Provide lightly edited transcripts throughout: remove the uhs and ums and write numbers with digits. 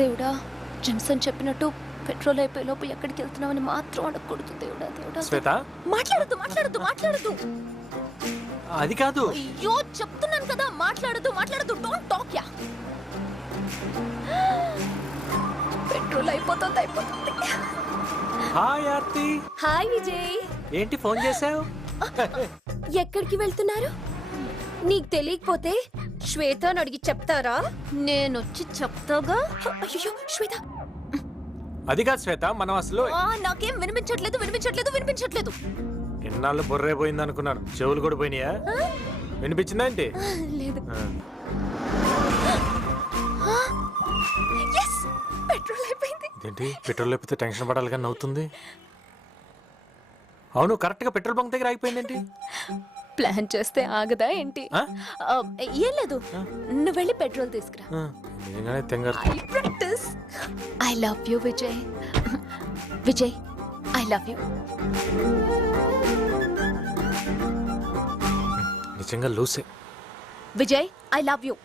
దేవుడా, జిమ్సన్ చెప్పినట్టు పెట్రోల్ అయిపోయేలోపు ఎక్కడికి వెళ్తున్నామని మాత్రం అడగకూడదు. దేవుడా దేవుడా. శ్వేత, మాట్లాడద్దు మాట్లాడద్దు మాట్లాడద్దు. అది కాదు. అయ్యో చెప్తున్నాను కదా, మాట్లాడద్దు మాట్లాడద్దు. Don't talk yeah. పెట్రోల్ అయిపోతుంది అయిపోతుంది. హాయ్ ఆర్తి. హాయ్ విజయ్. ఏంటి ఫోన్ చేసావు? ఎక్కడికి వెళ్తున్నారు? నీకు తెలియకపోతే శ్వేతని అడిగి చెప్తారా? నేనొచ్చి చెప్తాగా. అయ్యో శ్వేత. అది కాదు శ్వేత, మనం అసలు నాకేం వినిపించట్లేదు. ఎన్నాళ్ళు బొర్రే పోయింది అనుకున్నాను. చెవులు కూడా పోయినాయా? వినిపించిందా ఏంటి? లేదు. పెట్రోల్ అయిపోయింది. ఏంటి పెట్రోల్ అయిపోతే టెన్షన్ పడాలి కానీ నవ్వుతుంది. అవును, కరెక్ట్ గా పెట్రోల్ బంక్ దగ్గర ఆగిపోయింది ఏంటి? ప్లాన్ చేస్తే ఆగదా ఏంటి? ఏం లేదు, నువ్వు వెళ్ళి పెట్రోల్ తీసుకురా. I love you Vijay. Vijay I love you. నిజంగా లూసే. Vijay I love you.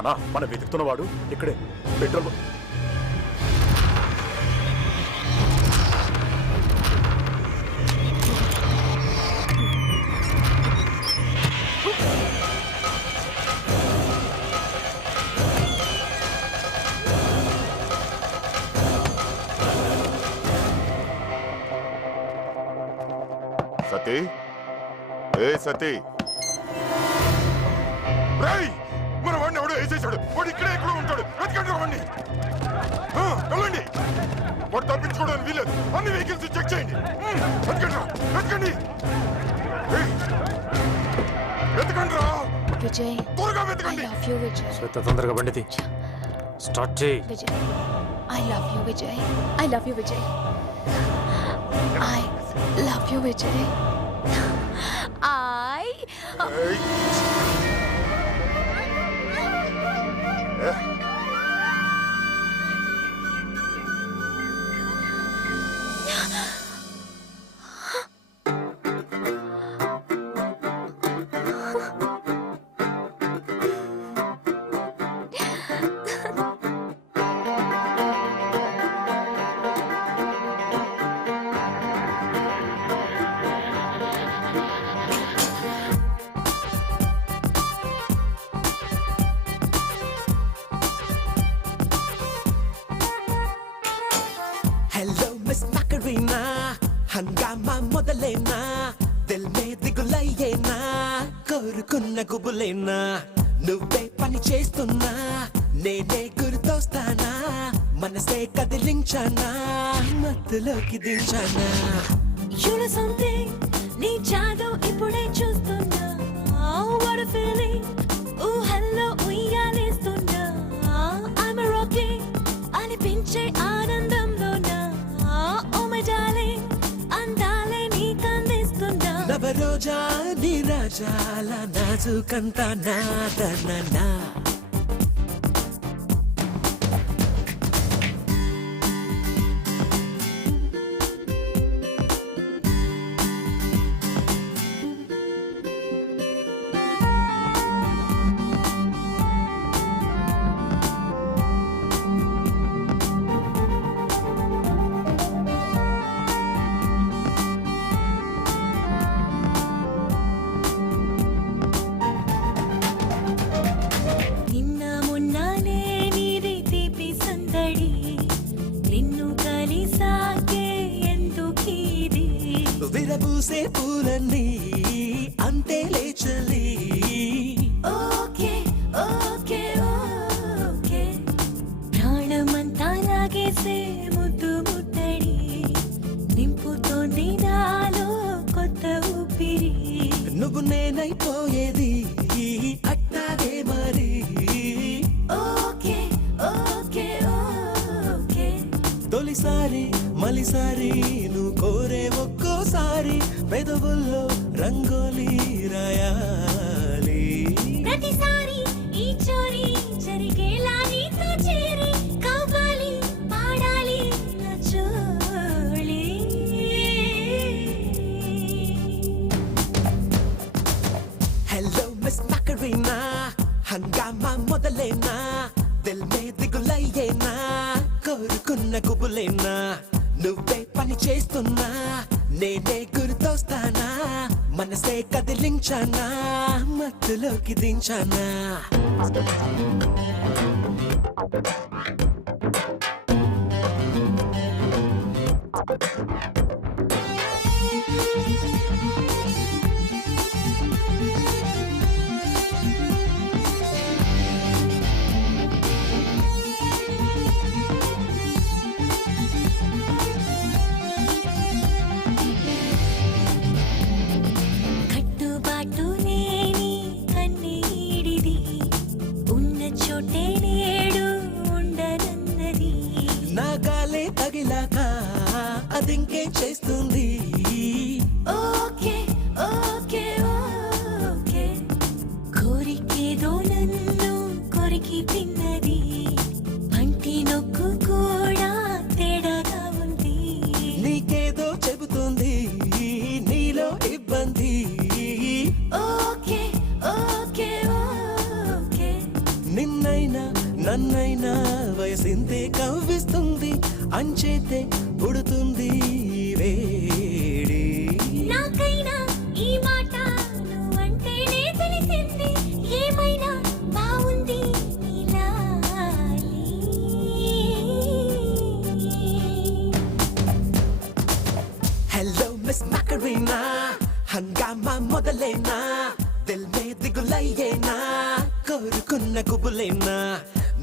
అన్నా, మనం వెతుకుతున్నవాడు ఇక్కడే పెట్రోల్. సతీ, ఏ సతీ, మన వాడిని ఎవడో వేసేసాడు. వాడు ఇక్కడే ఎక్కడో ఉంటాడు. వెతకండి వాడిని. వెళ్ళండి. వాడు తప్పించుకోవడానికి వీలేదు. అన్ని వెహికల్స్ చెక్ చేయండి. వెతకండి. వెతకండి రా విజయ్. త్వరగా వెతకండి. I love you Vijay. Shweta తొందరగా బండిది స్టార్ట్ చేయి. Vijay I love you Vijay. I love you Vijay. I love you Vijay. హంగామా మొదలైనా దిల్ మే దిగులయ్యేనా కోరుకున్న గుబులేనా నువ్వే పని చేస్తున్నా నేనే గుర్తొస్తానా మనసే కదిలించానా మత్తులోకి దించానా You know something నీ జాదు ఇప్పుడే చూస్తున్నా what a feeling oh hello ఉయ్యాలేస్తున్నా I'm a rocking అనిపించే ఆనందంలోనా oh my darling అందాలే నీకందిస్తున్నా నవరోజా నీ రాజాల నాజుకంతా నాదననా విరబూసే పూలన్నీ అంతే లేచలి ఓకే ఓకే ఓకే ప్రాణమంతా లాగేసే ముద్దు ముట్టడి నింపుతోంది నాలో కొత్త ఊపిరి నువ్వు నేనైపోయేది అట్టాగే మరి ఓకే ఓకే ఓకే తొలిసారి మలిసారి నువ్వు కోరే ఒక్కోసారి పెదవుల్లో రంగోలి రాయాలి ప్రతిసారి ఈ చోరీ జరిగేలా నీతో చేరి కావాలి పాడాలి నా చోళీ. హలో మిస్ మకరీనా, హంగామా మొదలేనా, దిల్ మే దిగులయ్యేనా, కోరుకున్న గుబులేనా, నువ్వే పని చేస్తున్నా, నేనే గుర్తొస్తానా, మనసే కదిలించానా, మత్తులోకి దించానా. కట్టుబాటు లేని కన్నీడిది, ఉన్న చోటే నేడు ఉండనన్నది. నాగాలే తగిలాక అదింకేం చేస్తుంది. ఓకే ఓకే ఓకే, కోరికేదో నన్ను కొరికి తిన్నది, పంటి నొక్కు కూడా తేడాగా ఉంది. నీకేదో చెబుతుంది, నీలో ఇబ్బంది. ఓకే ఓకే ఓకే, నిన్నైనా నన్నైనా వయసింతే కవ్విస్తుంది, అంచేతే పుడుతుంది వేడి. నాకైనా ఈ మాట నువ్వంటేనే తెలిసింది, ఏమైనా బాగుంది నీ లాలి. హలో మిస్ మకరీనా, హంగామా మొదలేనా, దిల్ మే దిగులయ్యేనా, కోరుకున్న గుబులేనా,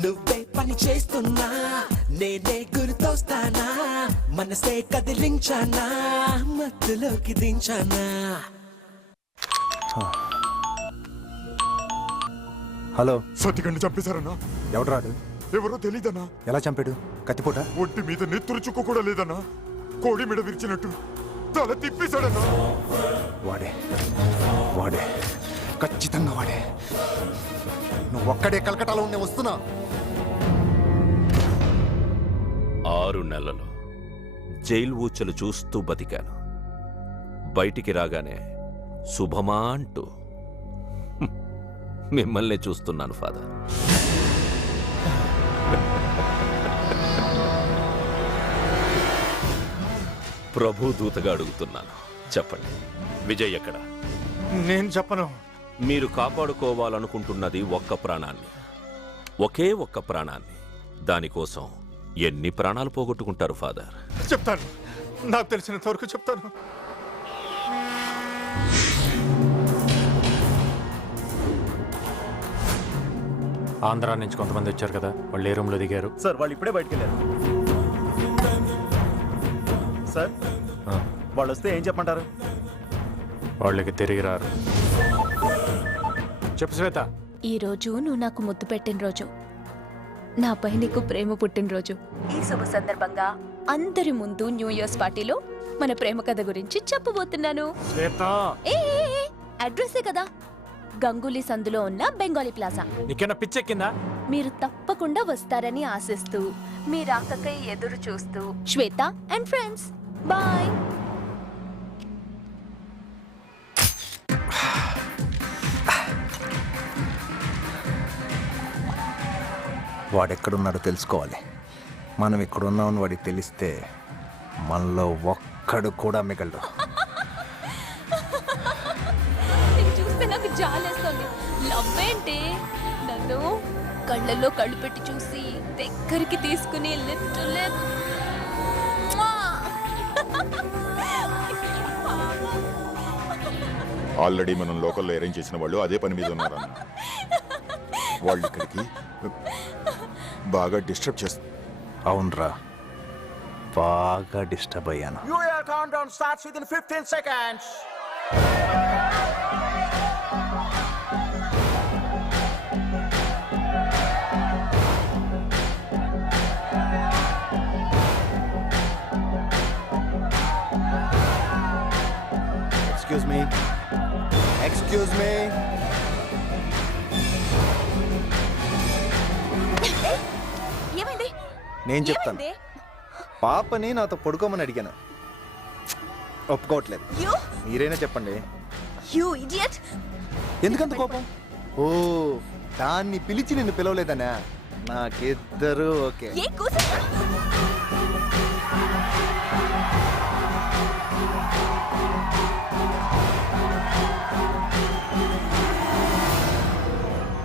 నువ్వే పని చేస్తున్నా, నేనే గుర్తొస్తానా, మనసే కదిలించానా, మత్తులోకి దించానా. హలో, సతికండి చంపేశారన్నా. ఎవడ్రాడు? ఎవరో తెలీదన్నా. ఎలా చంపాడు? కత్తిపోట? ఒంటి మీద నెత్తురు చుక్క కూడా లేదన్నా. కోడి మీద విరిచినట్టు తల తిప్పేశాడన్నా. వాడే వాడే ఖచ్చితంగా వాడే. నువ్వు ఒక్కడే కలకటాలో ఉండే వస్తున్నా. 6 నెలలు జైలు ఊచలు చూస్తూ బతికాను. బయటికి రాగానే శుభమా అంటూ మిమ్మల్ని చూస్తున్నాను ఫాదర్. ప్రభు దూతగా అడుగుతున్నాను, చెప్పండి, విజయ్ ఎక్కడ? నేను చెప్పను. మీరు కాపాడుకోవాలనుకుంటున్నది ఒక్క ప్రాణాన్ని, ఒకే ఒక్క ప్రాణాన్ని. దానికోసం ఎన్ని ప్రాణాలు పోగొట్టుకుంటారు ఫాదర్? చెప్తాను, నాకు తెలిసినంత వరకు చెప్తాను. ఆంధ్రా నుంచి కొంతమంది వచ్చారు కదా, వాళ్ళు ఏ రూమ్లో దిగారు? సార్ వాళ్ళు ఇప్పుడే బయటికి వెళ్ళారు. సార్ వాళ్ళు వస్తే ఏం చెప్పమంటారు? వాళ్ళకి తిరిగి రారు. చెప్పు శ్వేత. ఈ రోజు నువ్వు నాకు ముద్దు పెట్టిన రోజు, నాపై నీకు ప్రేమ పుట్టినరోజు. ఈ శుభ సందర్భంగా అందరి ముందు న్యూ ఇయర్స్ పార్టీలో మన ప్రేమ కథ గురించి చెప్పబోతున్నాను. శ్వేత, అడ్రస్సే కదా, గంగూలీ సందులో ఉన్న బెంగాలీ ప్లాజా. నీకేనా పిచ్చెక్కిందా? మీరు తప్పకుండా వస్తారని ఆశిస్తూ, మీ రాకకై ఎదురు చూస్తూ, శ్వేత అండ్ ఫ్రెండ్స్. బాయ్. వాడెక్కడున్నాడో తెలుసుకోవాలి. మనం ఇక్కడున్నామని వాడికి తెలిస్తే మనలో ఒక్కడు కూడా మిగలడు. చూస్తే నాకు జాలేస్తుంది. లవ్ ఏంటి? నన్ను కళ్ళల్లో కళ్ళు పెట్టి చూసి దగ్గరికి తీసుకుని లిప్ టు లిప్. ఆల్రెడీ మనం లోకల్లో అరేంజ్ చేసిన వాళ్ళు అదే పని మీద ఉన్నారన్న. వాళ్ళు ఇక్కడికి బాగా డిస్టర్బ్ చేస్తారు. అవునరా, బాగా డిస్టర్బ్ అయ్యాను. Excuse me. నేను చెప్తాను. ఏమైంది? పాపని నాతో పడుకోమని అడిగాను, ఒప్పుకోవట్లేదు. You, మీరైనా చెప్పండి, you idiot. ఎందుకంత కోపం? ఓ, దాన్ని పిలిచి నిన్ను పిలవలేదనా? నాకిద్దరు ఓకే. ఏ కూస